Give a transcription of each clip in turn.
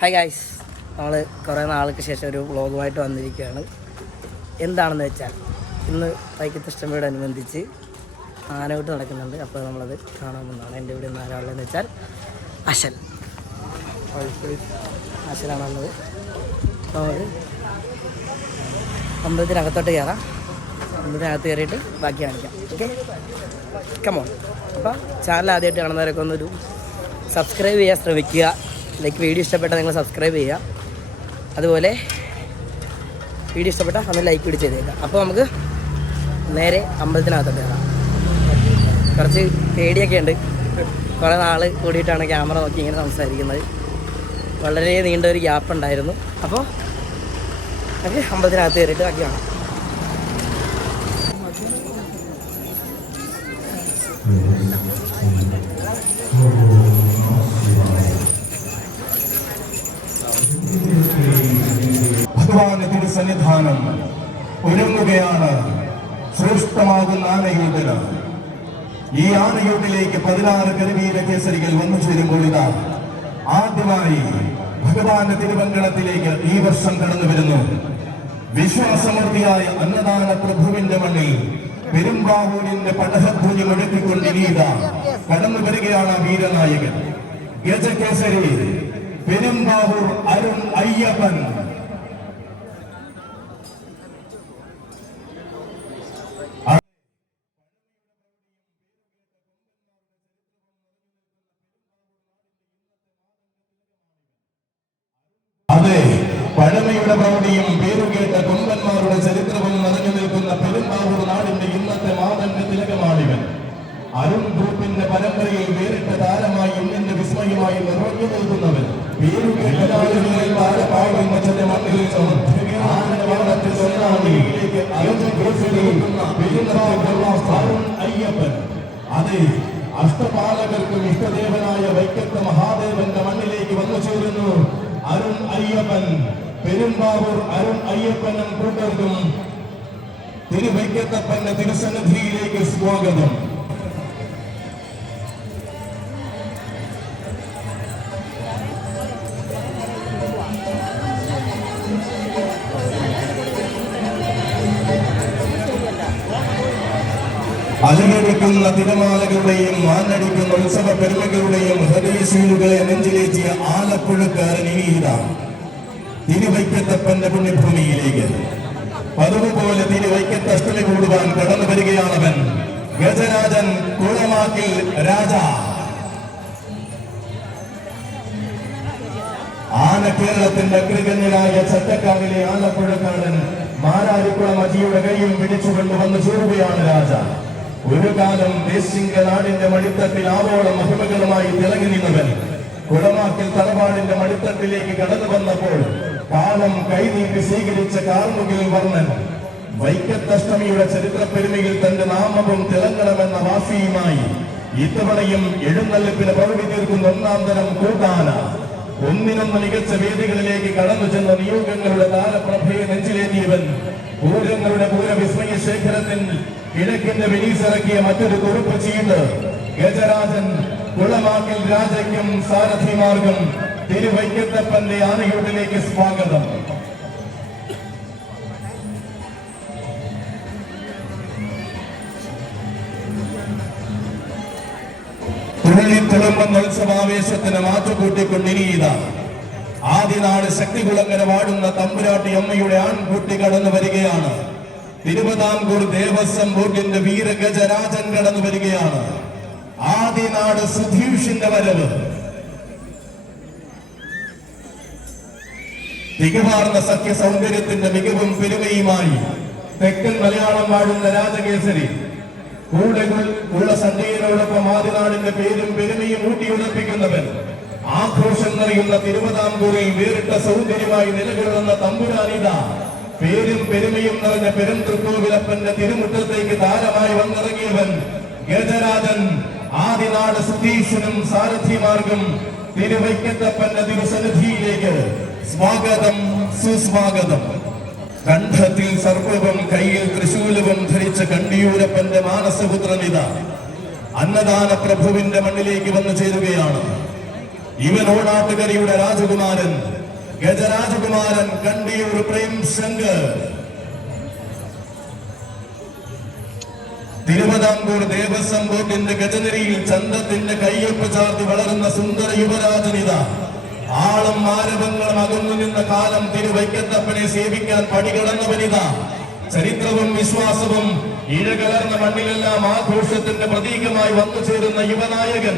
Hi guys, നമ്മൾ കുറേ നാൾക്ക് ശേഷം ഒരു വ്ളോഗുമായിട്ട് വന്നിരിക്കുകയാണ്. എന്താണെന്ന് വെച്ചാൽ ഇന്ന് വൈക്കത്തഷ്ടമിയോടനുബന്ധിച്ച് ആനകൂട്ട് നടക്കുന്നുണ്ട്. അപ്പോൾ നമ്മളത് കാണാൻ വന്നതാണ്. എൻ്റെ ഇവിടെ നിന്ന് ആരാളെന്ന് വെച്ചാൽ അശലാണുള്ളത്. അപ്പോൾ അമ്പലത്തിനകത്തോട്ട് കയറാം. അമ്പലത്തിനകത്ത് കയറിയിട്ട് ബാക്കി കാണിക്കാം. Okay, come on. അപ്പോൾ ചാനൽ ആദ്യമായിട്ട് കാണുന്നവരൊക്കെ ഒന്നൊരു സബ്സ്ക്രൈബ് ചെയ്യാൻ ശ്രമിക്കുക. ലൈക്ക് വീഡിയോ ഇഷ്ടപ്പെട്ടാൽ നിങ്ങൾ സബ്സ്ക്രൈബ് ചെയ്യുക. അതുപോലെ വീഡിയോ ഇഷ്ടപ്പെട്ടാൽ ഒന്ന് ലൈക്ക് കൂടി ചെയ്തേക്കാം. അപ്പോൾ നമുക്ക് നേരെ അമ്പലത്തിനകത്തോട്ട് കയറാം. കുറച്ച് പേടിയൊക്കെ ഉണ്ട്. കുറേ നാൾ കൂടിയിട്ടാണ് ക്യാമറ നോക്കി ഇങ്ങനെ സംസാരിക്കുന്നത്. വളരെ നീണ്ട ഒരു ഗ്യാപ്പ് ഉണ്ടായിരുന്നു. അപ്പോൾ നമുക്ക് അമ്പലത്തിനകത്ത് കയറിയിട്ട് ബാക്കി കാണാം. ഭഗവാന്റെ സന്നിധാനം ഒരുങ്ങുകയാണ്. ശ്രേഷ്ഠമാകുന്ന ആനയൂട്ടിന് ഈ ആനയൂട്ടിലേക്ക് 16 കരിവീര കേസരികൾ വന്നു ചേരുമ്പോൾ ഇതാ ആദ്യമായി ഭഗവാന്റെ തിരുവങ്കണത്തിലേക്ക് ഈ വർഷം കടന്നു വരുന്നു. വിശ്വാസമൂർത്തിയായ അന്നദാന പ്രഭുവിന്റെ മണ്ണിൽ പെരുമ്പാവൂരിന്റെ പടഹധ്വനി മുഴക്കിക്കൊണ്ട് ഇനിയിത കടന്നു വരികയാണ് വീരനായകൻ ഗജകേസരി പെരുമ്പാവൂർ അരുൺ അയ്യപ്പൻ. അതെ, പഴമയുടെ പ്രൗഢിയും പേരുകേട്ട കൊമ്പന്മാരുടെ ചരിത്രവും നിറഞ്ഞു നിൽക്കുന്ന പെരുമ്പാവൂർ നാടിന്റെ ഇന്നത്തെ മാതന്റെ തിലകമാണിവൻ. അരുൺ ഗ്രൂപ്പിന്റെ പരമ്പരയിൽ വേറിട്ട താരമായി ഇന്നിന്റെ വിസ്മയമായി നിറഞ്ഞു നിൽക്കുന്നവൻ. പേരുകേട്ട അയ്യപ്പൻ. അതെ, അഷ്ടപാലകർക്കും ഇഷ്ടദേവനായ വൈക്കത്ത മഹാദേവന്റെ മണ്ണിലേക്ക് വന്നു ചേരുന്നു അരുൺ അയ്യപ്പൻ. പെരുമ്പാവൂർ അരുൺ അയ്യപ്പനും കൂട്ടർക്കും തിരുവൈക്കത്തപ്പന്റെ തിരുസന്നിധിയിലേക്ക് സ്വാഗതം. അലയടിക്കുന്ന തിരമാലകളുടെയും മാനടിക്കുന്ന ഉത്സവ പെരുമകളുടെയും ഹൃദയശീലുകളെ നെഞ്ചിലേറ്റിയ ആലപ്പുഴക്കാരൻ ഇനിയിതാ തിരുവൈക്കത്തപ്പന്റെ പുണ്യഭൂമിയിലേക്ക് പതിവ് പോലെ തിരുവൈക്കത്തഷ്ടമി കൂടുവാൻ കടന്നു വരികയാണവൻ. ഗജരാജൻ കുളമാക്കിൽ രാജ. ആന കേരളത്തിന്റെ അഗ്രഗണ്യനായ ചട്ടക്കാവിലെ ആലപ്പുഴക്കാരൻ മാരാരിക്കുളം അജിയുടെ കൈയും പിടിച്ചുകൊണ്ട് വന്നു ചേരുകയാണ് രാജ. ഒരു കാലം ദേശിംഗ നാടിന്റെ മടിത്തട്ടിൽ ആവോളം മഹിമകളുമായി തിളങ്ങി നിന്നവൻ കുളമാക്കൽ തറവാടിന്റെ മടിത്തട്ടിലേക്ക് കടന്നു വന്നപ്പോൾ കാലം കൈനീട്ടി സ്വീകരിച്ച കാർമുകിൽ വർണ്ണൻ വൈക്കത്തഷ്ടമിയുടെ ചരിത്ര പെരുമയിൽ തന്റെ നാമവും തിളങ്ങണമെന്ന വാസിയുമായി ഇത്തവണയും എഴുന്നള്ളിപ്പിന് പ്രൗഢി തീർക്കുന്ന ഒന്നാം തരം കൂട്ടാന ഒന്നിനൊന്ന് മികച്ച വേദികളിലേക്ക് കടന്നു ചെന്ന നിയോഗങ്ങളുടെ താരപ്രഭയെ നെഞ്ചിലേറ്റിയവൻ പൂരങ്ങളുടെ പൂരവിസ്മയ ശേഖരത്തിൽ കിഴക്കിന്റെ വെനീസിറക്കിയ മറ്റൊരു കുറിപ്പ് ചീട്ട് ഗജരാജൻ കുളമാക്കിൽ രാജയ്ക്കും സാരഥിമാർഗം തിരുവൈക്കത്തപ്പന്റെ ആനയൂട്ടിലേക്ക് സ്വാഗതം. തുള്ളിത്തിളമ്പുന്ന ഉത്സവാവേശത്തിന് മാറ്റുകൂട്ടിക്കൊണ്ടിരിക്കുക ആദ്യനാട് ശക്തികുളങ്ങര വാടുന്ന തമ്പുരാട്ടി അമ്മയുടെ ആൺകുട്ടി കടന്നു വരികയാണ്. തിരുവിതാംകൂർ ദേവസ്വം ബോർഡിന്റെ വീരഗജരാജൻ കടന്നു വരികയാണ്. ആദ്യനാട് സുധീഷിന്റെ വരവ്. തികവാർന്ന സഖ്യ സൗന്ദര്യത്തിന്റെ മികവും പെരുമയുമായി തെക്കൻ മലയാളം വാഴുന്ന രാജകേസരി കൂടെ ഉള്ള സഞ്ജയനോടൊപ്പം ആദ്യനാടിന്റെ പേരും പെരുമയും ഊട്ടിയുറപ്പിക്കുന്നവൻ. ആഘോഷം നിറയുന്ന തിരുവിതാംകൂറിൽ വേറിട്ട സൗന്ദര്യമായി നിലകൊള്ളുന്ന തമ്പുരാനിത പേരും പെരുമയും നിറഞ്ഞ പെരുന്തൃക്കോവിലപ്പന്റെ തിരുമുറ്റത്തേക്ക് താരമായി വന്നിറങ്ങിയവൻ ഗജരാജൻ. ആദിനാട് സുധീഷനും സാരഥിമാർഗം തിരുവൈക്കത്തപ്പന്റെ തിരുസന്നിധിയിലേക്ക് സ്വാഗതം, സുസ്വാഗതം. കണ്ഠത്തിൽ സർവവും കയ്യിൽ തൃശൂലവും ധരിച്ച കണ്ടിയൂരപ്പന്റെ മാനസപുത്രനിത അന്നദാന പ്രഭുവിന്റെ മണ്ണിലേക്ക് വന്നു ചേരുകയാണ്. ഇവൻ ഓണാട്ടുകരയുടെ രാജകുമാരൻ ഗജരാജകുമാരൻ കണ്ടിയൂർ പ്രേം ശങ്കർ. തിരുവിതാംകൂർ ദേവസ്വം ബോർഡിന്റെ ഗജനിരയിൽ ചന്തത്തിന്റെ കയ്യൊപ്പ് ചാർത്തി വളരുന്ന സുന്ദര യുവരാജനിത. ആളും മാരവങ്ങളും അകന്നു നിന്ന കാലം തിരുവൈക്കത്തപ്പനെ സേവിക്കാൻ പടികടന്നവനിത. ചരിത്രവും വിശ്വാസവും ഇഴകലർന്ന മണ്ണിലെല്ലാം ആഘോഷത്തിന്റെ പ്രതീകമായി വന്നു ചേരുന്ന യുവനായകൻ.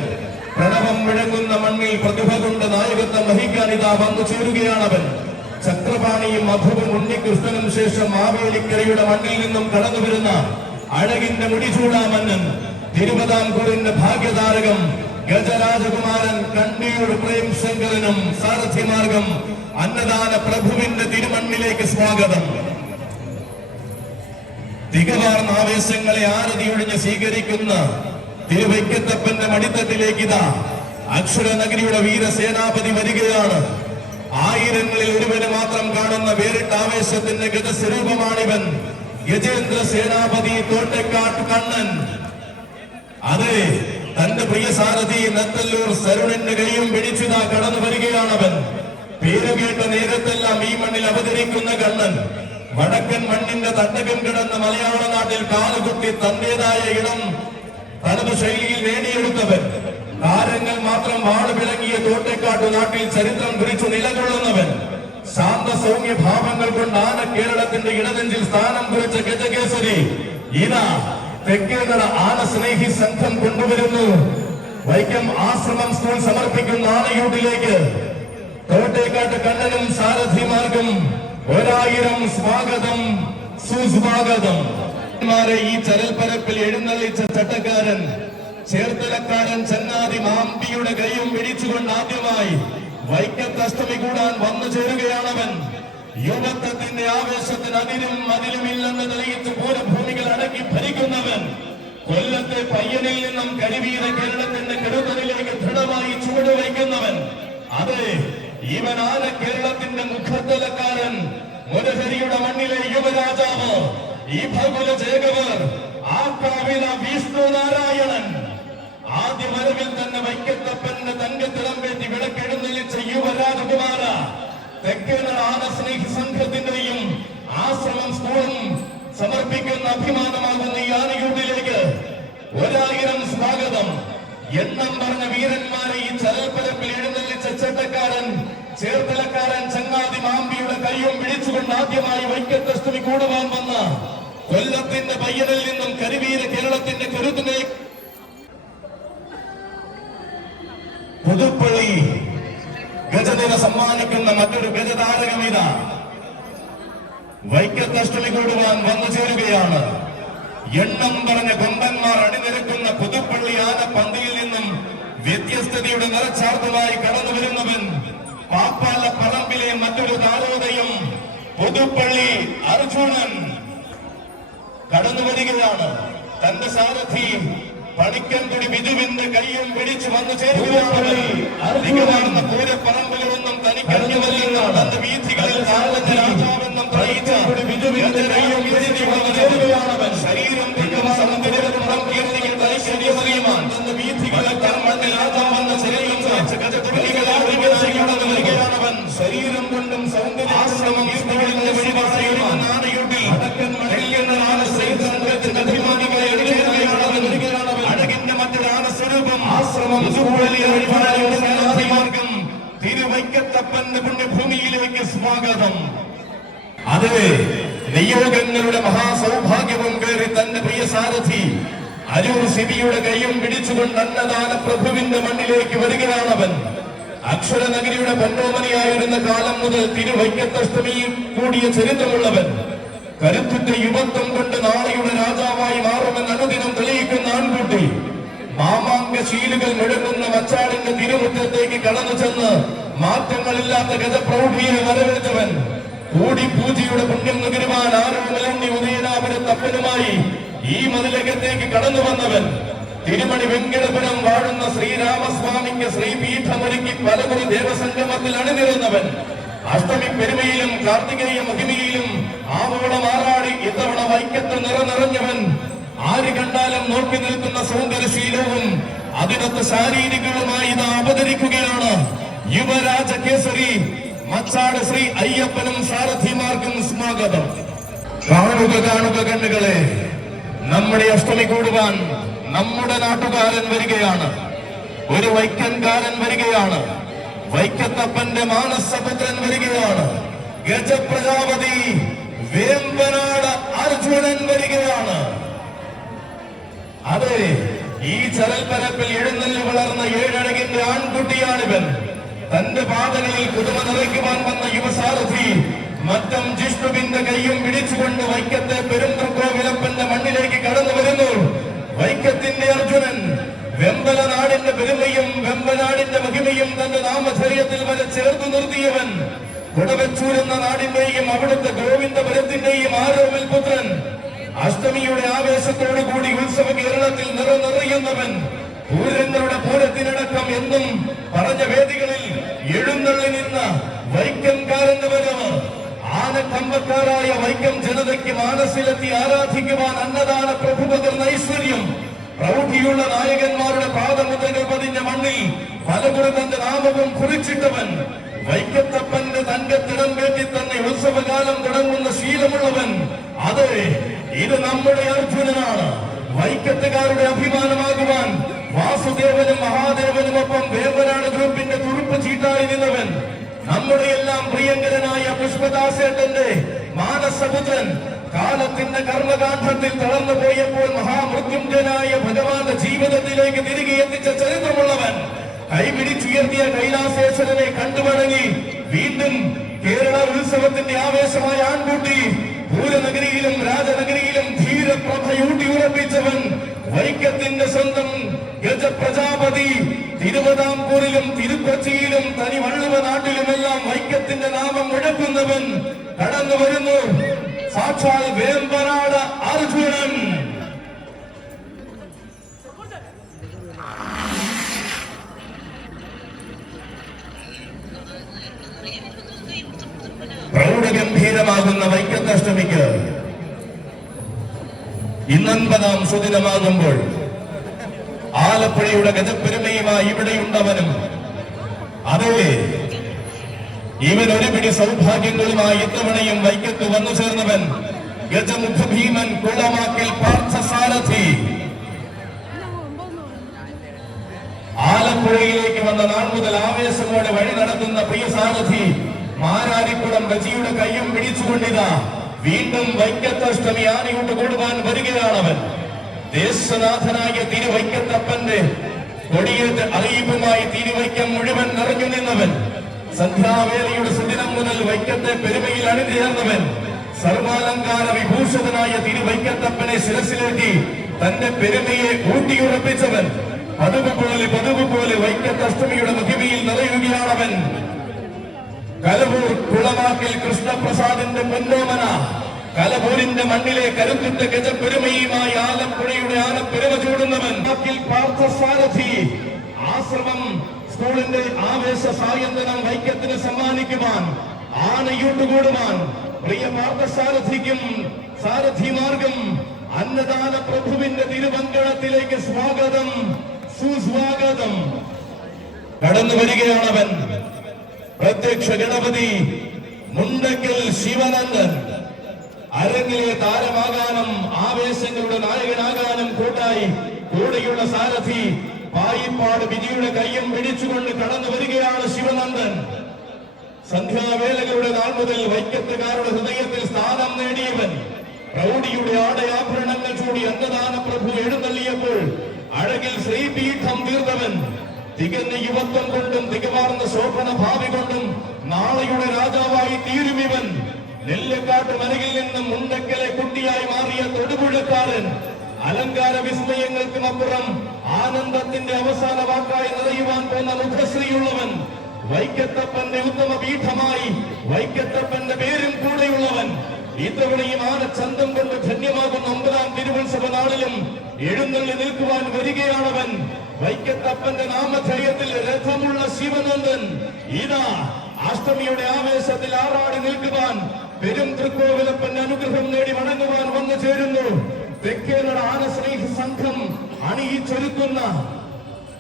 പ്രണവം മുഴങ്ങുന്ന മണ്ണിൽ പ്രതിഭ കൊണ്ട് നായകത്വം വഹിക്കാൻ ഇതാ വന്നു ചേരുകയാണവൻ. ചക്രപാണിയും മധുവും ഉണ്ണികൃഷ്ണനും ശേഷം മാവേലിക്കരയുടെ മണ്ണിൽ നിന്നും കടന്നു വരുന്ന അഴകിന്റെ മുടിചൂടാമന്നൻ, തിരുവിതാംകൂറിന്റെ ഭാഗ്യതാരകം ഗജരാജകുമാരൻ കണ്ടിയൂർ പ്രേം ശങ്കരനും സാരഥിമാർഗം അന്നദാന പ്രഭുവിന്റെ തിരുമണ്ണിലേക്ക് സ്വാഗതം. തികവാർന്ന ആവേശങ്ങളെ ആരതിയൊഴിഞ്ഞ് സ്വീകരിക്കുന്ന തിരുവൈക്കത്തപ്പന്റെ മടിത്തട്ടിലേക്ക് ഇതാ അക്ഷരനഗരിയുടെ വീരസേനാപതി വരികയാണ്. ആയിരങ്ങളിൽ ഒരുവന് മാത്രം കാണുന്ന വേറിട്ട ആവേശത്തിന്റെ ഗജസ്വരൂപമാണിവൻ. ഗജേന്ദ്ര സേനാപതി തോട്ടക്കാട്ട് കണ്ണൻ. അതെ, തന്റെ പ്രിയ സാരഥി നത്തല്ലൂർ സരുണന്റെ കൈയും പിടിച്ചിതാ കടന്നു വരികയാണവൻ. പേരുകേട്ട നേരത്തെല്ലാം ഈ മണ്ണിൽ അവതരിക്കുന്ന കണ്ണൻ. വടക്കൻ മണ്ണിന്റെ തട്ടകം കിടന്ന മലയാള നാട്ടിൽ കാലുകുത്തി തന്റേതായ ഇടം തനത് ശൈലിയിൽ നേടിയെടുത്തവൻ. താരങ്ങൾ മാത്രം വാള് വിളങ്ങിയ തോട്ടക്കാട്ടു നാട്ടിൽ ചരിത്രം കുറിച്ചു നിലകൊള്ളുന്നവൻ. ശാന്ത സൗമ്യ ഭാവങ്ങൾ കൊണ്ട് ആന കേരളത്തിന്റെ ഇടനെഞ്ചിൽ സ്ഥാനം കുറിച്ച ഗജകേസരി ഇതാ തെക്കേനട ആന സ്നേഹി സംഘം കൊണ്ടുവരുന്നു. വൈക്കം ആശ്രമം സ്കൂൾ സമർപ്പിക്കുന്ന ആനയൂട്ടിലേക്ക് തോട്ടേക്കാട്ട് കണ്ണനും സാരഥിമാർക്കും 1000 സ്വാഗതം സുസ്വാഗതം. ഈ ചരൽപ്പരപ്പിൽ എഴുന്നള്ളിച്ച ചട്ടക്കാരൻ ചേർത്തലക്കാരൻ ചങ്ങാതി മാമ്പിയുടെ കൈയും പിടിച്ചുകൊണ്ട് ആദ്യമായി വൈക്കത്തഷ്ടമി കൂടാൻ വന്നു ചേരുകയാണവൻ. യുവത്വത്തിന്റെ ആവേശത്തിന് അതിരും അതിലുമില്ലെന്ന് തെളിയിച്ച് പൂരഭൂമികൾ അടക്കി ഭരിക്കുന്നവൻ. കൊല്ലത്തെ പയ്യനിൽ നിന്നും കരിവീര കേരളത്തിന്റെ കെടുതലിലേക്ക് ദൃഢമായി ചുവടുവയ്ക്കുന്നവൻ. അതെ, ഇവനാണ് കേരളത്തിന്റെ മുഖത്തലക്കാരൻ, മുരഹരിയുടെ മണ്ണിലെ യുവരാജാവ്, ഈ ഭഗുല ജേകവർ, ആ കാവില വിഷ്ണു നാരായണൻ. ആദ്യ വരവിൽ തന്നെ വൈക്കത്തപ്പന്റെ തങ്കത്തിളമ്പേറ്റി വിളക്കെഴുന്നള്ളിച്ച യുവരാജകുമാര തെക്കേനട ആന സ്നേഹി സംഘത്തിന്റെയും ആശ്രമം സ്കൂളും സമർപ്പിക്കുന്ന അഭിമാനമാകുന്ന ഈ ആനയൂട്ടിലേക്ക് 1000 സ്വാഗതം. എണ്ണം പറഞ്ഞ വീരന്മാരെ ഈ ചരൽപ്പരപ്പിൽ എഴുന്നള്ളിച്ച ചട്ടക്കാരൻ ചേർത്തലക്കാരൻ ചങ്ങാതി മാമ്പിയുടെ കൈയും പിടിച്ചുകൊണ്ട് ആദ്യമായി വൈക്കത്തഷ്ടമി കൂടുവാൻ വന്ന കൊല്ലത്തിന്റെ പയ്യനിൽ നിന്നും കരിവീര കേരളത്തിന്റെ കരുത്തിനെ പുതുപ്പള്ളി ഗജനിര സമ്മാനിക്കുന്ന മറ്റൊരു ഗജതാരകമിത വൈക്കത്തഷ്ടമി കൂടുവാൻ വന്നു ചേരുകയാണ്. എണ്ണം പറഞ്ഞ കൊമ്പന്മാർ അണിനിരക്കുന്ന പുതുപ്പള്ളി ആന പന്തിയിൽ നിന്നും വ്യത്യസ്തതയുടെ നിറച്ചാർത്തുമായി കടന്നു വരുന്നവൻ പാപ്പാല പറമ്പിലെ മറ്റൊരു താരോദയം പുതുപ്പള്ളി അർജുനൻ കടന്നു വരികയാണ്. തന്റെ സാരഥി പണിക്കൻകുടി ബിജുവിന്റെ കൈയും പിടിച്ചു വന്നു ചേരുകയാണ്. അധികമാർന്ന പൂരപ്പറമ്പുകളൊന്നും തനിക്കറിഞ്ഞുവല്ലാണ്. തന്റെ വീഥികളിൽ രാജാവെന്നും തെളിയിച്ച ബിജുവിന്റെ കൈയും പിടിച്ചു വന്നു ചേരുകയാണവൻ. ശരീരം തനിക്കറിയുവാൻ തന്റെ വീഥികളിൽ മണ്ണിൽ രാജാവെന്ന വരികയാണവൻ. ശരീരം കൊണ്ടും സൗന്ദര്യാശ്രമം ആനയൂട്ടിൽ അടക്കൻ മഴയ്ക്കുന്ന അഴകിന്റെ മറ്റൊരാന സ്വരൂപം ആശ്രമം മാർഗം തിരുവൈക്കത്തപ്പന്റെ പുണ്യഭൂമിയിലേക്ക് സ്വാഗതം. അതെ, നിയോഗങ്ങളുടെ മഹാസൗഭാഗ്യവും കയറി തന്റെ പ്രിയ സാരഥി അരൂർ സിബിയുടെ കൈയും പിടിച്ചുകൊണ്ട് അന്നദാന പ്രഭുവിന്റെ മണ്ണിലേക്ക് വരികയാണവൻ. അക്ഷരനഗരിയുടെ പൊന്നോമനയായിരുന്ന കാലം മുതൽ തിരുവൈക്കത്തഷ്ടമിയിൽ കൂടിയ ചരിത്രമുള്ളവൻ. കരുത്തുറ്റ യുവത്വം കൊണ്ട് നാളെയുടെ രാജാവായി മാറുമെന്ന് അനുദിനം തെളിയിക്കുന്ന ആൺകുട്ടി. മാമാങ്ക ശീലുകൾ മുഴങ്ങുന്ന മച്ചാടിന്റെ തിരുമുറ്റത്തേക്ക് കടന്നു ചെന്ന് മാറ്റങ്ങളില്ലാത്ത ഗജപ്രൗഢിയെ വരവേറ്റവൻ. കൂടി പൂജയുടെ പുണ്യം നുകരുവാൻ ആരോമലണ്ണി ഉദയനാപുരത്തപ്പനുമായി ഈ മതിലകത്തേക്ക് കടന്നു വന്നവൻ. തിരുമണി വെങ്കടപുരം വാഴുന്ന ശ്രീരാമസ്വാമിക്ക് ശ്രീപീഠമൊരുക്കി പലകുറി ദേവസംഗമത്തിൽ അണിനിരുന്നവൻ. അഷ്ടമി പെരുമയിലും കാർത്തികേയ മഹിമയിലും ആവോളം ആറാടി ഇത്തവണ വൈക്കത്ത് നിറഞ്ഞവൻ. ആര് കണ്ടാലും നോക്കി നിൽക്കുന്ന സൗന്ദര്യശീലവും അതിനൊത്ത് ശാരീരികവുമായി ഇത് അവതരിക്കുകയാണ്. യുവരാജ കേസരി മച്ചാട് ശ്രീ അയ്യപ്പനും സാരഥിമാർക്കും സ്വാഗതം. കാണുക കാണുക കണ്ണുകളെ, നമ്മുടെ അഷ്ടമി കൂടുവാൻ നമ്മുടെ നാട്ടുകാരൻ വരികയാണ്. ഒരു വൈക്കൻകാരൻ വരികയാണ്. വൈക്കത്തപ്പന്റെ മാനസപുത്രൻ വരികയാണ്. ഗജപ്രജാപതി വേമ്പനാട് അർജുനൻ വരികയാണ്. അതെ, ഈ ചരൽപ്പരപ്പിൽ എഴുന്നള്ളി വളർന്ന ഏഴഴകിന്റെ ആൺകുട്ടിയാണിവൻ. തന്റെ പാതകളിൽ പുതുമ നിറയ്ക്കുവാൻ വന്ന യുവസാരഥി മറ്റം ജിഷ്ണുവിന്റെ കൈയും പിടിച്ചുകൊണ്ട് വൈക്കത്തെ പെരുന്തൃക്കോവിലപ്പന്റെ മണ്ണിലേക്ക് കടന്നു വരുന്നു. വൈക്കത്തിന്റെ അർജുനൻ വെമ്പല നാടിന്റെ പെരുമയും വെമ്പനാടിന്റെ മഹിമയും തന്റെ നാമധേയത്തിൽ വരെ ചേർത്ത് നിർത്തിയവൻ. കുടവച്ചൂർ എന്ന നാടിന്റെയും അവിടുത്തെ ഗോവിന്ദപുരത്തിന്റെയും ആരോമൽ പുത്രൻ. അഷ്ടമിയുടെ ആവേശത്തോടു കൂടി ഉത്സവ കേരളത്തിൽ നിറയുന്നവൻ. പൂരങ്ങളുടെ പൂരത്തിനടക്കം എന്നും പറഞ്ഞ വേദികളിൽ എഴുന്നള്ളി നിന്ന വൈക്കംകാരന്റെ വരവ് ആനക്കമ്പക്കാരായ വൈക്കം ജനതയ്ക്ക് മനസ്സിലെത്തി ആരാധിക്കുവാൻ അന്നദാന പ്രഭു പകർന്ന ഐശ്വര്യം. പ്രൗഢിയുള്ള നായകന്മാരുടെ പാദമുദ്രകൾ പതിഞ്ഞ മണ്ണിൽ പലകുറി തന്റെ നാമവും കുറിച്ചിട്ടവൻ. വൈക്കത്തപ്പന്റെ തങ്കത്തിടം വേണ്ടി തന്നെ ഉത്സവകാലം തുടങ്ങുന്ന ശീലമുള്ളവൻ. അതെ, ഇത് നമ്മുടെ അർജുനനാണ്. വൈക്കത്തുകാരുടെ അഭിമാനമാകുവാൻ വാസുദേവനും മഹാദേവനുമൊപ്പം വേമ്പനാട് ഗ്രൂപ്പിന്റെ തുറുപ്പ് ചീട്ടായി നിന്നവൻ. നമ്മുടെ എല്ലാം പ്രിയങ്കരനായ പുഷ്പദാസേട്ടന്റെ മാനസപുത്രൻ കാലത്തിന്റെ കർമ്മകാന്ഡത്തിൽ തളർന്നു പോയപ്പോൾ മഹാമൃത്യുഞ്ജനായ ഭഗവാന്റെ ജീവിതത്തിലേക്ക് തിരികെ എത്തിച്ച ചരിത്രമുള്ളവൻ. കൈപിടിച്ചുയർത്തിയ കൈലാസേശ്വരനെ കണ്ടുവണങ്ങി വീണ്ടും കേരള ഉത്സവത്തിന്റെ ആവേശമായ ആൺകുട്ടി പൂരനഗരിയിലും രാജനഗരിയിലും ധീരപ്രഭയൂട്ടി ഉറപ്പിച്ചവൻ. വൈക്കത്തിന്റെ സ്വന്തം ഗജപ്രജാപതി തിരുവിതാംകൂറിലും തിരുക്കൊച്ചിയിലും തനി വള്ളുവ നാട്ടിലുമെല്ലാം വൈക്കത്തിന്റെ നാമം മുഴക്കുന്നവൻ കടന്നു വരുന്നു. സാക്ഷാൽ വേമ്പനാട് അർജുനൻ. പ്രൗഢഗംഭീരമാകുന്ന വൈക്കത്തഷ്ടമിക്ക് ഇന്ന് 9ാം സുദിനമാകുമ്പോൾ ആലപ്പുഴയുടെ ഗജപ്പെരുമയുമായി ഇവിടെയുണ്ടവനും. അതെ, ഇവൻ ഒരു പിടി സൗഭാഗ്യങ്ങളുമായി ഇത്തവണയും വൈക്കത്ത് വന്നു ചേർന്നവൻ. ഗജമുഖ ഭീമൻ കുളമാക്കൽ പാർത്ഥസാരഥി. ആലപ്പുഴയിലേക്ക് വന്ന നാൾ മുതൽ ആവേശമോടെ വഴി നടത്തുന്ന പ്രിയ സാരഥി മാരാരിക്കുളം ഗജിയുടെ കയ്യും പിടിച്ചുകൊണ്ടിതാ വീണ്ടും വൈക്കത്തഷ്ടമി ആനയോട്ട് കൂടുവാൻ വരികയാണവൻ. ദേശനാഥനായ തിരുവൈക്കത്തപ്പന്റെ കൊടിയേറ്റ് അറിയിപ്പുമായി തിരുവൈക്കം മുഴുവൻ നിറഞ്ഞു നിന്നവൻ. സന്ധ്യാവേളയുടെ സുദിനം മുതൽ വൈക്കത്തെ പെരുമയിൽ അണിചേർന്നവൻ. സർവാലങ്കാര വിഭൂഷിതനായ തിരുവൈക്കത്തപ്പനെ ശിരസിലേറ്റി തന്റെ പെരുമയെ ഊട്ടിയുറപ്പിച്ചവൻ. പതിവ് പോലെ വൈക്കത്തഷ്ടമിയുടെ മഹിമയിൽ നിറയുകയാണവൻ. കലവൂർ കുളമാക്കിൽ കൃഷ്ണപ്രസാദിന്റെ പൊന്നോമന. കലവൂരിന്റെ മണ്ണിലെ കരുത്തുറ്റ ഗജപ്പെരുമയുമായി ആലപ്പുഴയുടെ ആനപ്പെരുമ ചൂടുന്നവൻ. പാർത്ഥസാരഥി ആശ്രമം സ്കൂളിന്റെ ആവേശ സായന്തനം വൈക്കത്തിന് സമ്മാനിക്കുവാൻ ആനയൂട്ടുകൂടുവാൻ പ്രിയ പാർത്ഥസാരഥിക്കും സാരഥിമാർഗം അന്നദാന പ്രഭുവിന്റെ തിരുവങ്കണത്തിലേക്ക് സ്വാഗതം, സുസ്വാഗതം. കടന്നു വരികയാണവൻ. പ്രത്യക്ഷ ഗണപതി മുണ്ടക്കൽ ശിവനന്ദൻ. അരങ്ങിലെ താരമാകാനും ആവേശങ്ങളുടെ നായകനാകാനും കൂട്ടായി കൂടെയുള്ള സാരഥി പായിപ്പാട് വിധിയുടെ കയ്യും പിടിച്ചുകൊണ്ട് കടന്നു വരികയാണ് ശിവനന്ദൻ. സന്ധ്യാവേളകളുടെ നാൾ മുതൽ വൈക്കത്തുകാരുടെ ഹൃദയത്തിൽ സ്ഥാനം നേടിയവൻ. പ്രൗഢിയുടെ ആടയാഭരണങ്ങൾ ചൂടി അന്നദാന പ്രഭു എഴുന്നള്ളിയപ്പോൾ അഴകിൽ ശ്രീപീഠം തീർന്നവൻ. തികഞ്ഞ യുവത്വം കൊണ്ടും തികവാർന്ന ശോഭന ഭാവി കൊണ്ടും നാളെയുടെ രാജാവായി തീരുമിവൻ. നെല്ലക്കാട്ട് മനകിൽ നിന്നും മുണ്ടക്കലെ കുട്ടിയായി മാറിയ തൊടുപുഴക്കാരൻ. അലങ്കാര വിസ്മയങ്ങൾക്കും അപ്പുറം ആനന്ദത്തിന്റെ അവസാന വാക്കായി നിറയുവാൻ പോന്ന മുഖശ്രീയുള്ളവൻ. വൈക്കത്തപ്പന്റെ ഉത്തമ പീഠമായി വൈക്കത്തപ്പന്റെ പേരും കൂടെയുള്ളവൻ. ഇത്തവണയും ആനച്ചന്തം കൊണ്ട് ധന്യമാകുന്ന 9ാം തിരുവുത്സവ നാളിലും എഴുന്നള്ളി നിൽക്കുവാൻ വരികയാണവൻ. വൈക്കത്തപ്പന്റെ നാമധേയത്തിൽ രഥമുള്ള ശിവനന്ദൻ ഇതാ അഷ്ടമിയുടെ ആവേശത്തിൽ ആറാടി നിൽക്കുവാൻ പെരും തൃക്കോവിലപ്പന്റെ അനുഗ്രഹം നേടി മടങ്ങുവാൻ വന്നു ചേരുന്നു. തെക്കേനട ആനസ്നേഹി സംഘം അണിയിച്ചൊരുക്കുന്ന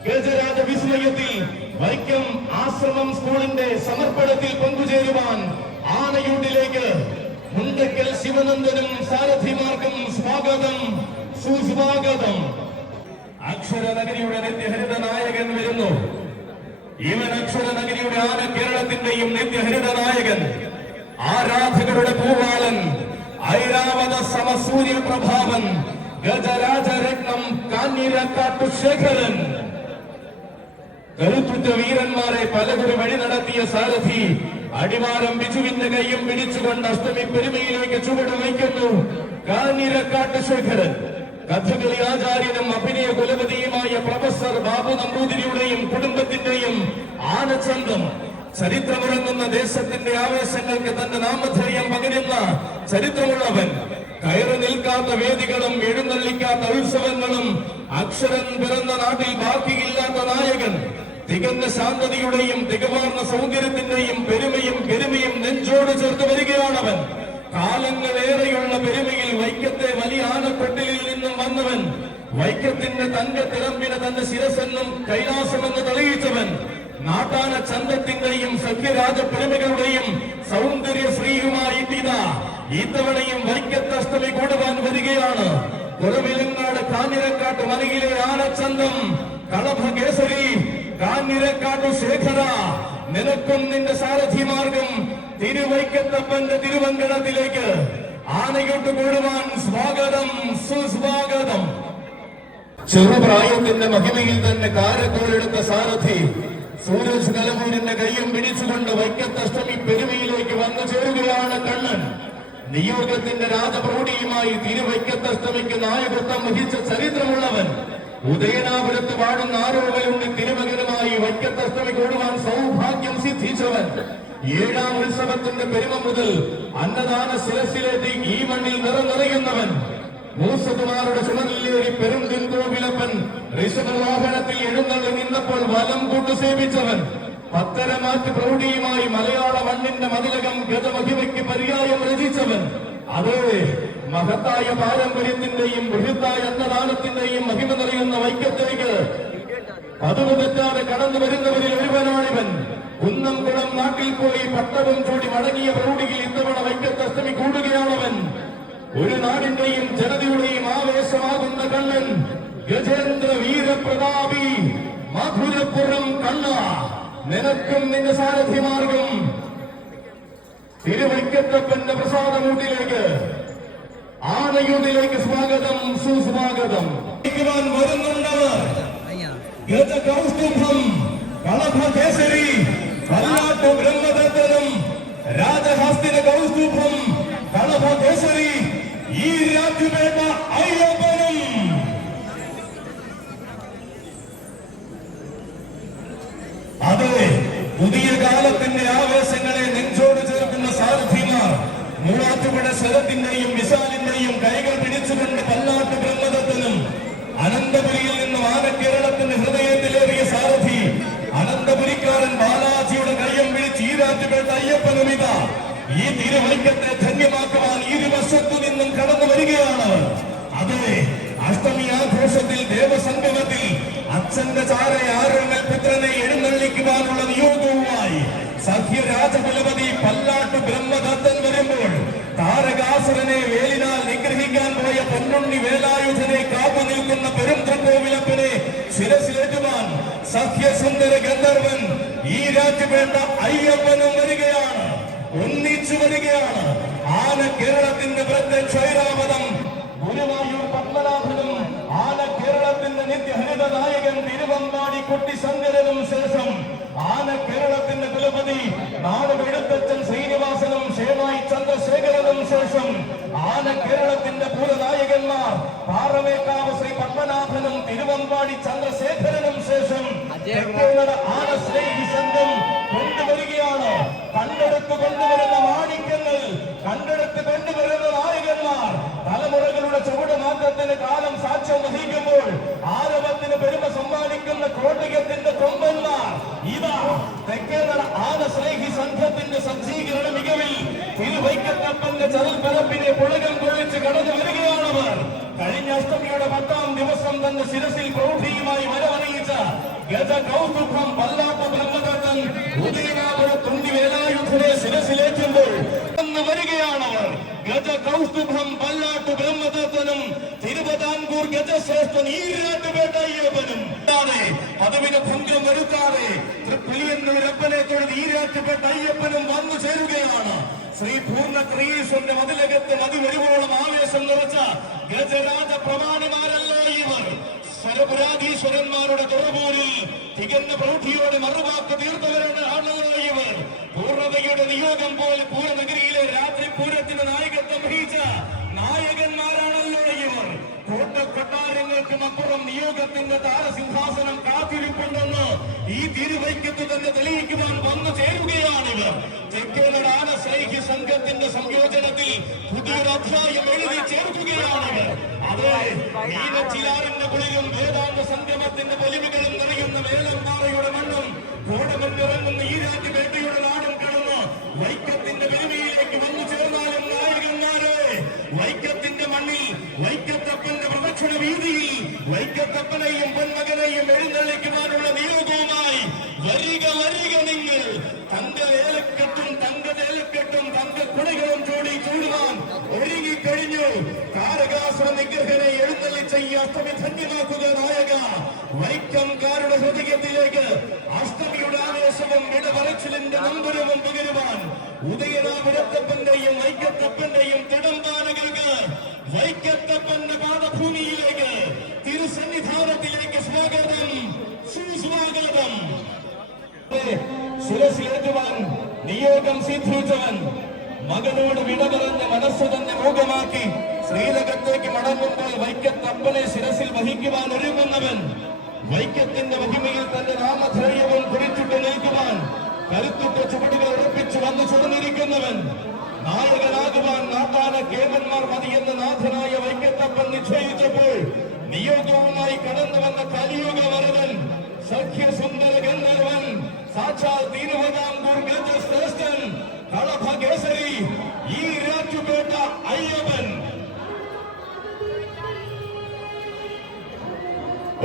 ഗജരാജ വിസ്മയത്തിൽ വൈക്കം ആശ്രമം സ്കൂളിന്റെ സമർപ്പണത്തിൽ പങ്കുചേരുവാൻ ആനയൂട്ടിലേക്ക് മുണ്ടക്കൽ ശിവനന്ദനും സാരഥിമാർക്കും സ്വാഗതം, സുസ്വാഗതം. അക്ഷരനഗരിയുടെ നിത്യഹരിത നായകൻ വരുന്നു. ഇവൻ അക്ഷരനഗരിയുടെ ആന കേരളത്തിന്റെയും നിത്യഹരിത നായകൻ, ആരാധകരുടെ പൂവാലൻ, ഐരാവത സമസൂര്യ പ്രഭാവൻ, ഗജരാജരത്നം കാഞ്ഞിരക്കാട്ടു ശേഖരൻ. കരുത്തുറ്റ വീരന്മാരെ പലകുറി വഴി നടത്തിയ സാരഥി അടിവാരം ബിജുവിന്റെ കയ്യും പിടിച്ചുകൊണ്ട് അഷ്ടമി പെരുമയിലേക്ക് ചുവട് വയ്ക്കുന്നു കാഞ്ഞിരക്കാട്ട് ശേഖരൻ. കഥകളി ആചാര്യനും അഭിനയ കുലപതിയുമായ പ്രൊഫസർ ബാബു നമ്പൂതിരിയുടെയും കുടുംബത്തിന്റെയും ആനച്ചന്തം. ചരിത്രമുറങ്ങുന്ന ദേശത്തിന്റെ ആവേശങ്ങൾക്ക് തന്റെ നാമധേയം പകരുന്ന ചരിത്രമുള്ളവൻ. കയറി നിൽക്കാത്ത വേദികളും എഴുന്നള്ളിക്കാത്ത ഉത്സവങ്ങളും അക്ഷരൻ പിറന്ന നാട്ടിൽ ബാക്കിയില്ലാത്ത നായകൻ. തികഞ്ഞ ശാന്തതയുടെയും തികവാർന്ന സൗന്ദര്യത്തിന്റെയും പെരുമയും ഗരിമയും നെഞ്ചോട് ചേർത്ത് വരികയാണവൻ. കാലങ്ങളേറെയുള്ള പെരുമയിൽ വൈക്കത്തെ വലിയ ആനപ്പെട്ടിലിൽ നിന്നും വന്നവൻ. വൈക്കത്തിന്റെ തങ്കത്തിറമ്പിന് തന്റെ ശിരസെന്നും കൈലാസമെന്ന് തെളിയിച്ചവൻ. നാട്ടാന ചന്തത്തിന്റെയും സഖ്യരാജ പെരുമകളുടെയും സൗന്ദര്യ ശ്രീയുമായി ഇത്തവണയും വൈക്കത്ത് അഷ്ടമി കൂടുവാൻ വരികയാണ്. കുറവിലങ്ങാട് കാഞ്ഞിരക്കാട്ട് മലയിലെ ആനച്ചന്തം കളഭ കേസരി കാഞ്ഞിരക്കാട്ടു ശേഖര. നിനക്കും നിന്റെ സാരഥിമാർഗം തിരുവൈക്കത്തപ്പന്റെ തിരുവങ്കണത്തിലേക്ക് ആനയോട്ട് കൂടുവാൻ സ്വാഗതം, സുസ്വാഗതം. ചെറുപ്രായത്തിന്റെ മഹിമയിൽ തന്നെ കാരക്കോളെടുത്ത സാരഥി സൂരജ് കലമൂരിന്റെ കയ്യും പിടിച്ചുകൊണ്ട് വൈക്കത്തഷ്ടമി പെരുമയിലേക്ക് വന്നു ചേരുകയാണ് കണ്ണൻ. നിയോഗത്തിന്റെ രാജപ്രൗഢിയുമായി തിരുവൈക്കത്തഷ്ടമിക്ക് നായകത്വം വഹിച്ച ചരിത്രമുള്ളവൻ. ഉദയനാപുരത്ത് പാടുന്ന ആരോപലുണ്ണി തിരുമകനുമായി വൈക്കത്തഷ്ടമി കൂടുവാൻ സൗഭാഗ്യം സിദ്ധിച്ചവൻ. ഏഴാം ഉത്സവത്തിന്റെ പെരുമ മുതൽ അന്നദാന ശിരസിലേറ്റി ഈ മണ്ണിൽ നിറനിറയുന്നവൻ. മൂസകുമാരുടെ ചുമലിലേറി പെരുന്തിൻകോവിലപ്പൻ ഋഷഭവാഹനത്തിൽ എഴുന്നള്ളി നിന്നപ്പോൾ വലം കൊണ്ടു സേവിച്ചവൻ. പത്തരമാറ്റ് പ്രൗഢിയുമായി മലയാള മണ്ണിന്റെ മതിലകം ഗതമഹിമയ്ക്ക് പര്യായം രചിച്ചവൻ. അതേ മഹത്തായ പാരമ്പര്യത്തിന്റെയും ബൃഹത്തായ അന്നദാനത്തിന്റെയും മഹിമ നിറയുന്ന വൈക്കത്തേക്ക് പതിവ് തെറ്റാതെ കടന്നു വരുന്നവരിൽ ഒരുവനാണിവൻ. കുന്നംകുളം നാട്ടിൽ പോയി പട്ടവും ചൂടി മടങ്ങിയ പ്രൗഢിയിൽ ഇത്തവണ വൈക്കത്തഷ്ടമി കൂടുകയാണവൻ. ഒരു നാടിന്റെയും ജനതയുടെയും ആവേശമാകുന്ന കണ്ണൻ ഗജേന്ദ്ര വീരപ്രതാപി മധുരപ്പുറം കണ്ണ. നിനക്കും നിന്റെ സാരഥിമാർഗം തിരുവൈക്കത്തപ്പന്റെ പ്രസാദമൂട്ടിലേക്ക് ആനയൂട്ടിലേക്ക് സ്വാഗതം, സുസ്വാഗതം. വരുന്നുണ്ടവർ ഗജകൗസ്തുഭം കളഭ കേസരി പല്ലാട്ടു ബ്രഹ്മദത്തനും രാജഹസ്തിന കൗസ്തുഭം കളഭ കേസരി ഈ രാജ്യപേട്ട അയ്യപ്പനും. അതെ, പുതിയ കാലത്തിന്റെ ആവേശങ്ങളെ നെഞ്ചോട് ചേർക്കുന്ന സാരഥിമാർ മൂവാറ്റുപുഴ ശരത്തിന്റെയും വിശാലിന്റെയും കൈകൾ പിടിച്ചുകൊണ്ട് പല്ലാട്ട് ബ്രഹ്മദത്തനും അനന്തപുരിയിൽ നിന്നും ആനക്കേരളത്തിന്റെ ഹൃദയത്തിലേറിയ സാരഥി അനന്തപുരിക്കാരൻ ബാലാജിയുടെ കയ്യം പിടിച്ച് ഈ രാജ്യപേട്ട അയ്യപ്പനുമിത ഈ തിരുവൈക്കത്തെ ധന്യമാക്കുവാൻ ഇരുവശത്തു നിന്നും കടന്നു വരികയാണ്. അതെ, അഷ്ടമി ആഘോഷത്തിൽ ദേവസംഗമത്തിൽ അച്ഛന്റെ ചാരയാരങ്ങൾ പുത്രനെ എഴുന്നള്ളിക്കുവാനുള്ള നിയോഗവുമായി സഖ്യരാജകുലപതി പല്ലാട്ട് ബ്രഹ്മദത്തൻ വരുമ്പോൾ താരകാസുരനെ വേലിനാൽ നിഗ്രഹിക്കാൻ പോയ പൊന്നുണ്ണി വേലായുധനെ കാത്തു നിൽക്കുന്ന പെരുന്തൃക്കോവിലപ്പനെ ശിരസിലേറ്റുവാൻ സഖ്യസുന്ദര ഗന്ധർവൻ ഈ രാജ്യപേട്ട അയ്യപ്പനും വരികയാണ്, ഒന്നിച്ചു വരികയാണ്. ആന കേരളത്തിന്റെ പ്രത്യക്ഷ ഐരാവതം ഗുരുവായൂർ പത്മനാഭനും ആന കേരളത്തിന്റെ നിത്യഹരിത നായകൻ തിരുവമ്പാടി കുട്ടി ശങ്കരനും ശേഷം ആന കേരളത്തിന്റെ കുലപതി നാടുവെഴുത്തച്ഛൻ ശ്രീനിവാസനും ഷേമായി ചന്ദ്രശേഖരനും ശേഷം ആന കേരളത്തിന്റെ പൂരനായകന്മാർ പാറമേക്കാവ് ശ്രീ പത്മനാഭനും തിരുവമ്പാടി ചന്ദ്രശേഖരനും ശേഷം ആന സ്നേഹി സംഘം കൊണ്ടുവരികയാണ്. കണ്ടെടുത്ത് കൊണ്ടുവരുന്ന മാണിക്യങ്ങൾ, കണ്ടെടുത്ത് കൊണ്ടുവരുന്ന നായകന്മാർ തലമുറകളുടെ ചുവടുമാറ്റത്തിന് കാലം സാക്ഷ്യം വഹിക്കുമ്പോൾ ആരവത്തിന് പെരുമ സമ്മാനിക്കുന്ന കോട്ടയത്തിന്റെ കൊമ്പന്മാർ ഇതാ തെക്കേനട ആന സ്നേഹി സംഘത്തിന്റെ സജ്ജീകരണ മികവിൽ തിരുവൈക്കത്തപ്പന്റെ ചതൽപ്പരപ്പിനെ പുളകം കൊള്ളിച്ച് കടന്നു വരികയാണവർ. ദിവസം തന്നെ ശിരസിൽ പ്രൗഢിയുമായി വരവറിയിച്ച ഗജകൗതുകം പല്ലാട്ട് ബ്രഹ്മദത്തൻ ഉദയനാപുരത്തുണ്ടി വേലായുധനെ ശിരസിലേറ്റുമ്പോൾ വരികയാണവർ. ഗജകൗസ്തുഭം പല്ലാട്ട് ബ്രഹ്മദത്തനും തിരുവിതാംകൂർ ഗജശ്രേഷ്ഠൻ ഈരാട്ടുപേട്ട അയ്യപ്പനും പദവിന് ഭംഗം വരുത്താതെ തൃപ്പുലിയന്നൂരപ്പനെ തൊഴുത് ഈരാറ്റുപേട്ട അയ്യപ്പനും വന്നു ചേരുകയാണ്. ശ്രീ പൂർണ്ണ ക്രീശ്വരന്റെ മതിലകത്ത് മതി വരുവോളം ആവേശം നിറച്ച ഗജരാജ പ്രമാണിമാരല്ല ഇവർ. സ്വരപുരാധീശ്വരന്മാരുടെ തുറവൂരിൽ തികഞ്ഞ പ്രൗഢിയോടെ മറുവാക്ക് തീർത്തവരുടെ ആളുകളാണ് ഇവർ. പൂർണ്ണതയുടെ നിയോഗം പോലെ പൂരനഗരിയിലെ രാത്രി പൂരത്തിന് നായകത്വം വഹിച്ച നായകന്മാരാണല്ലോ ഇവർ. കോട്ടക്കൊട്ടാരങ്ങൾക്കും അപ്പുറം നിയോഗത്തിന്റെ താരസിംഹാസനം കാത്തിരിപ്പുണ്ടെന്ന് ഈ തിരുവൈക്കത്ത് തന്നെ തെളിയിക്കുവാൻ വന്നു ചേരുകയാണിവർ. തെക്കേനട ആനശ്രൈഹി സംഘത്തിന്റെ സംയോജനത്തിൽ പുതിയൊരു അധ്യായം എഴുതി ചേർക്കുകയാണിവർ. അതെ, മീനച്ചിലാറിന്റെ കുളിരും വേദാന്ത സംഗമത്തിന്റെ പൊലിമകളും നിറയുന്ന മേലമ്പാറയുടെ മണ്ണും കോടമഞ്ഞിറങ്ങുന്ന ഈരാറ്റുപേട്ടയുടെ നാടും കടന്ന് വൈക്കത്തിന്റെ പെരുമയിലേക്ക് വന്നു ചേർന്നാലും നായകന്മാരെ, വൈക്കത്തിന്റെ മണ്ണിൽ വൈക്കത്തപ്പന്റെ പ്രദക്ഷിണ വീതിയിൽ വൈക്കത്തപ്പനെയും പൊന്മകനെയും എഴുന്നള്ളിക്കുവാനുള്ള നിയോഗവുമായി വരിക വരിക നിങ്ങൾ. തങ്കവേലക്കെട്ടും തങ്കതേലക്കെട്ടും തങ്കക്കുടികളും ചൂടുവാൻ ഒരുങ്ങിക്കഴിഞ്ഞു. താരകാസുര നിഗ്രഹനെ എഴുന്നള്ളിച്ച ഈ അഷ്ടമി ധന്യമാക്കുക നായക. വൈക്കംകാരുടെ ഹൃദയത്തിലേക്ക് അഷ്ടമിയുടെ ആവേശവും ഇടവറച്ചിലിന്റെ നമ്പരവും പകരുവാൻ ഉദയനാപുരത്തപ്പന്റെയും വൈക്കത്തപ്പന്റെയും തിടമ്പാനകൾക്ക് വൈക്കത്തപ്പന്റെ പാദഭൂമിയിലേക്ക് തിരുസന്നിധാനത്തിലേക്ക് സ്വാഗതം, സുസ്വാഗതം. ശിരസിലേറ്റുവാൻ നിയോഗം സിദ്ധിച്ചവൻ, മകനോട് വിട പറഞ്ഞ മനസ്സ് തന്നെ മൂകമാക്കി ശ്രീലകത്തേക്ക് മടങ്ങുമ്പോൾ വൈക്കത്തപ്പനെ ശിരസിൽ വഹിക്കുവാൻ ഒരുങ്ങുന്നവൻ, വൈക്കത്തിന്റെ മഹിമയിൽ തന്റെ നാമധേയവും കുറിച്ചിട്ട് നിൽക്കുവാൻ കരുത്തുറ്റ ചുവടുകൾ ഉറപ്പിച്ചു വന്നു ചുടന്നിരിക്കുന്നവൻ, നായകനാകുവാൻ നാട്ടാന കേവന്മാർ മതിയെന്ന് നാഥനായ വൈക്കത്തപ്പൻ നിശ്ചയിച്ചപ്പോൾ നിയോഗവുമായി കടന്നു വന്ന കലിയുഗ വരദൻ, സഖ്യസുന്ദര ഗന്ധർവൻ, സാക്ഷാൽ തിരുവിതാംകൂർ ഗജശ്രേഷ്ഠൻ, കളഭകേസരി ഈരാറ്റുപേട്ട അയ്യപ്പൻ.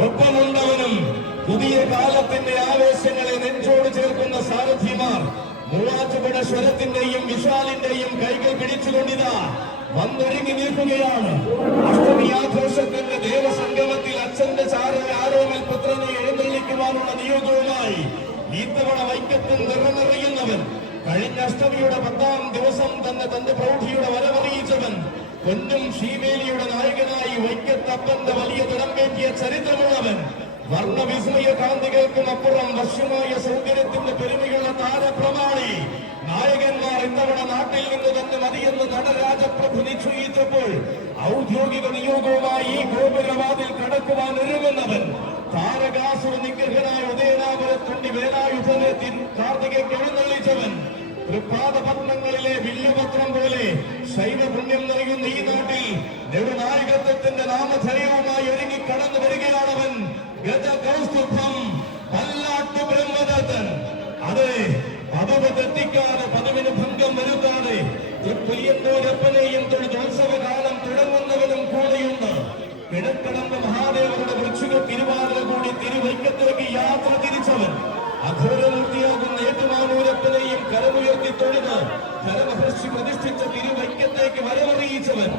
ഒപ്പമുണ്ടവനും പുതിയ കാലത്തിന്റെ ആവേശങ്ങളെ നെഞ്ചോട് ചേർക്കുന്ന സാരഥിമാർ മൂവാറ്റുപുഴ സ്വരത്തിന്റെയും വിശാലിന്റെയും കൈകൾ പിടിച്ചുകൊണ്ടിതാ വന്നൊരുങ്ങി നിൽക്കുകയാണ്. അഷ്ടമി ആഘോഷത്തിന്റെ ദേവസംഗമത്തിൽ അച്ഛന്റെ ആരോമൽ പുത്രനെ എഴുന്നള്ളിക്കുവാനുള്ള നിയോഗവുമായി ഇത്തവണ വൈക്കത്തും നിറനിറയുന്നവൻ, കഴിഞ്ഞ അഷ്ടമിയുടെ 10-ാം ദിവസം തന്നെ തന്റെ പ്രൗഢിയുടെ വരവറിയിച്ചവൻ, പൊന്നും ശീവേലിയുടെ നായകനായി വൈക്കത്തപ്പന്റെ വലിയ തിടമ്പേറ്റിയ ചരിത്രമുള്ളവൻ, വർണ്ണവിസ്മയ കാന്തികൾക്കും അപ്പുറം വശ്യമായ സൗകര്യത്തിന്റെ പെരുമയുള്ള താരപ്രമാണി. നായകന്മാർ ഇത്തവണ നാട്ടിൽ നിന്ന് തന്നെ മതിയെന്ന് നടരാജപ്രഭു നിശ്ചയിച്ചപ്പോൾ ഔദ്യോഗിക നിയോഗവുമായി ഈ ഗോപുരവാതിൽ കടക്കുവാൻ ഒരുങ്ങുന്നവൻ, താരകാസുര നിഗ്രഹനായ ഉദയനാപുരത്തുണ്ടി വേലായുധനെ കാർത്തികയ്ക്ക് എഴുന്നള്ളിച്ചവൻ, തൃപ്പാദപത്മങ്ങളിലെ വില്ലുപത്രം പോലെ ശൈവപുണ്യം നൽകുന്ന ഈ നാട്ടിൽ നെടുനായകത്വത്തിന്റെ നാമധേയവുമായി ഒരുങ്ങി കടന്നു വരികയാണവൻ, ഗജകൗസ്തുഭം പല്ലാട്ട് ബ്രഹ്മദത്തൻ. അതെ, പദവ് തെറ്റിക്കാതെ പദവിന് ഭംഗം വരുത്താതെ പുലിയന്നൂരപ്പനെയും തൊഴുതോത്സവകാലം തുടങ്ങുന്നവനും കൂടെയുണ്ട്. കിഴക്കടമ്പ മഹാദേവരുടെ വൃശ്ചിക തിരുവാതിര കൂടി തിരുവൈക്കത്തേക്ക് യാത്ര തിരിച്ചവൻ, അഘോരമൂർത്തിയാകുന്ന ഏറ്റുമാനൂരപ്പനെയും കരമുയർത്തി തൊഴുത് കരമഹർഷി പ്രതിഷ്ഠിച്ച തിരുവൈക്കത്തേക്ക് വരവറിയിച്ചവൻ,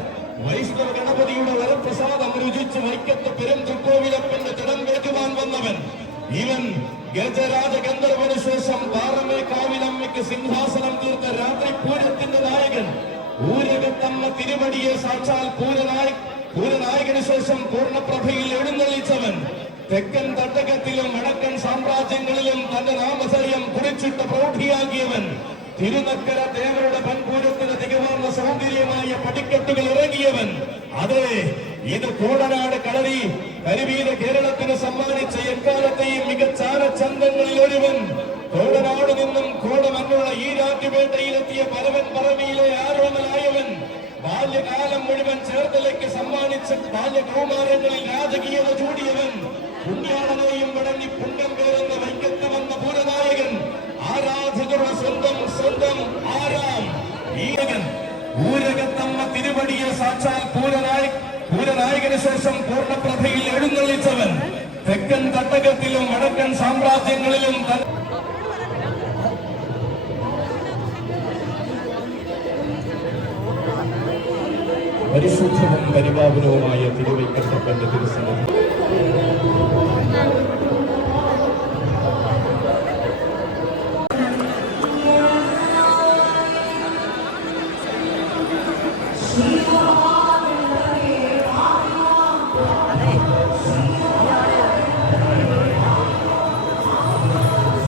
വൈഷ്ണവ ഗണപതിയുടെ വരപ്രസാദം രുചിച്ച് വൈക്കത്ത് പെരുംതൃക്കോവിലപ്പന്റെ തിടം കേൾക്കുവാൻ വന്നവൻ, ഇവൻ ഗജരാജ ഗന്ധർവന് ശേഷം പാറമേക്കാവിലമ്മയ്ക്ക് സിംഹാസനം തീർത്ത രാത്രി പൂരത്തിന്റെ നായകൻ, ഊരകത്തമ്മ തിരുവടിയെ സാക്ഷാൽ പൂരനായകന് ശേഷം പൂർണ്ണപ്രഭയിൽ എഴുന്നള്ളിച്ചവൻ, തെക്കൻ തട്ടകത്തിലും വടക്കൻ സാമ്രാജ്യങ്ങളിലും തന്റെ നാമധേയം കുറിച്ചിട്ട് പ്രൗഢിയാക്കിയവൻ, തിരുനക്കര ദേവരുടെ പൻപൂരത്തിന് തികവാർന്ന സൗന്ദര്യമായ പടിക്കെട്ടുകൾ ഇറങ്ങിയവൻ. അതെ, ഇത് കോടനാട് കളരി കരിവീര കേരളത്തിന് സമ്മാനിച്ച എക്കാലത്തെയും മികച്ച ചന്തങ്ങളിൽ ഒരുവൻ, കോടനാട് നിന്നും കോടമണ്ണുള്ള ഈരാറ്റുപേട്ടയിലെത്തിയ പരവൻ പറവിയിലെ ആരോമലായവൻ, ബാല്യകാലം മുഴുവൻ ചേർത്തലയ്ക്ക് സമ്മാനിച്ച ബാല്യകൗമാരങ്ങളിൽ രാജകീയത ചൂടിയവൻ, പുണ്യാളനെയും വടങ്ങി പുണ്യം പേരെന്ന വൈക്കത്ത് വന്ന പൂരനായകൻ, ആരാധകരുടെ സ്വന്തം ആരാം ഈരകൻ, ഊരകത്തമ്മ തിരുവടിയെ സാക്ഷാൽ പൂരനായകന് ശേഷം പൂർണ്ണപ്രഭയിൽ എഴുന്നള്ളിച്ചവൻ തെക്കൻ തട്ടകത്തിലും വടക്കൻ സാമ്രാജ്യങ്ങളിലും പരിശുദ്ധവും പരിപാവനവുമായ തിരുവൈക്കത്തപ്പന്റെ തിരുസന്നിധി